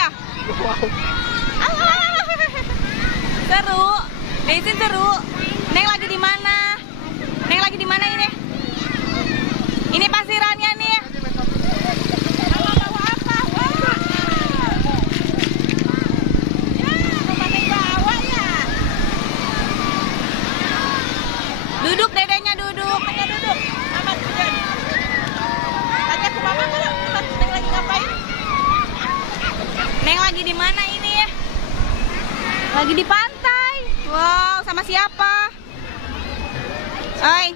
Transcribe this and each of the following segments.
ya? Seru. Desi seru. Neng lagi di mana? Neng lagi di mana ini? Ini pasirannya nih. Duduk dedenya, duduk. Duduk. Mama hujan. Tanya ke mama kalau Neng lagi ngapain? Neng lagi di mana ini ya? Lagi di pantai. Wow, sama siapa? Oi.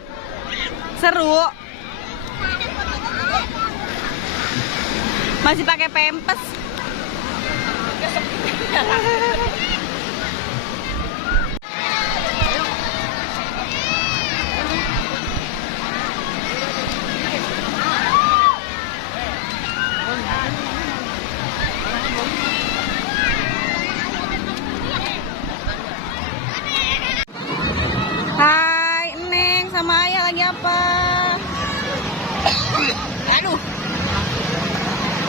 Seru. Masih pakai pempes. Hai, Neng sama Ayah lagi apa? Aduh.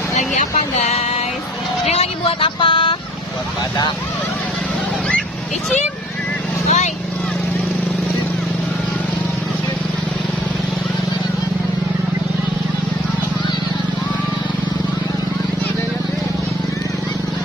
Lagi apa, guys? Neng lagi buat apa? Buat badak. Icin.